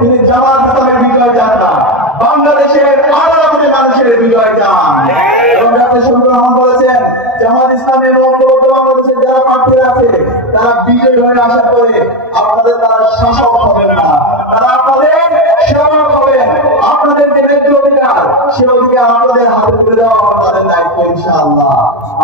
তিনি জামাত ইসলামের বিজয় চান না, বাংলাদেশের 18 কোটি মানুষের বিজয় চান। এবং ডক্টর শফিকুর রহমান বলেছেন জামাত ইসলামের অন্তর্গত বাংলাদেশের যারা প্রার্থীরা আছে তারা বিজয়ী হয়ে আশা করে আপনাদের তারা শাসক হবেন না, তারা আপনাদের সেবক হবেন। আপনাদের যে ন্যায্য অধিকার সে অধিকার আপনাদের হাতে তুলে দেওয়া আমাদের দায়িত্ব ইনশাআল্লাহ।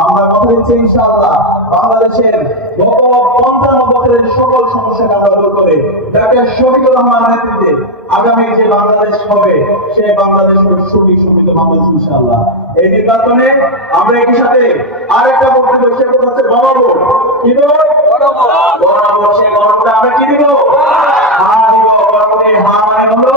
আমরা কথা দিচ্ছি ইনশাআল্লাহ বাংলাদেশের গত ৫৫ বছরের সকল সমস্যাকে আমরা দূর করে ডক্টর শফিকুর রহমানের নেতৃত্বে আগামী যে বাংলাদেশ হবে সেই বাংলাদেশ হবে সুখী সমৃদ্ধ বাংলাদেশ ইনশাআল্লাহ। এই নির্বাচনে আমরা একই সাথে আরেকটা বক্তব্য শেষ করতে গণভোট কি গণভোট সেই গণভোটে আমরা কি দিব? হ্যাঁ দিব। গণভোটে হ্যাঁ মানে হলো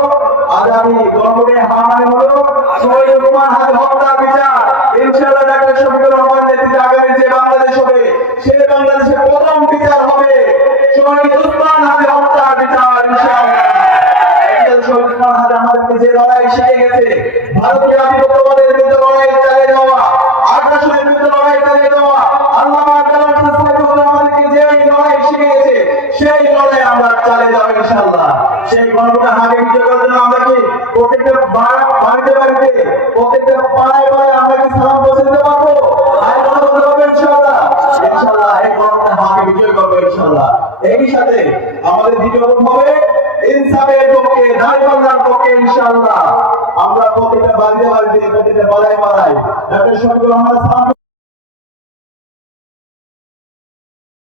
আগামী গণভোটে হ্যাঁ মানে হলো শহীদ ওসমান হাদি হত্যা বিচার ইনশাআল্লাহ ডক্টর শফিকুর রহমানের নেতৃত্বে আগামী যে বাংলাদেশ হবে সেই বাংলাদেশে প্রথম বিচার হবে শহীদ ওসমান হাদি হত্যা বিচার ইনশাআল্লাহ। শহীদ ওসমান হাদি আমাদেরকে যে লড়াই শিখে গেছে, ভারতীয় আধিপত্যবাদের বিরুদ্ধে লড়াই চালিয়ে যাওয়া, আগ্রাসনের বিরুদ্ধে লড়াই চালিয়ে যাওয়া, আল্লামা কালাম সাহেব আমাদেরকে যে লড়াই শিখে গেছে সেই লড়াই আমরা চালিয়ে যাবো ইনশাআল্লাহ। সেই গণভোটে হাতে বিজয় করার জন্য আমরা কি প্রত্যেকটা বাড়িতে বাড়িতে প্রত্যেকটা পাড়ায় পাড়ায় আমরা কি সালাম পৌঁছে দিতে পারবো? আয় গণভোট করবো ইনশাআল্লাহ। ইনশাআল্লাহ এই গণভোটে হাতে বিজয় করবো ইনশাআল্লাহ। এই সাথে আমাদের দ্বিতীয় ভোট হবে ইনসাফের পক্ষে, ন্যায় কল্যাণের পক্ষে ইনশাআল্লাহ। আমরা প্রত্যেকটা বাড়িতে বাড়িতে প্রত্যেকটা পাড়ায় পাড়ায় ডক্টর শফিকুর রহমান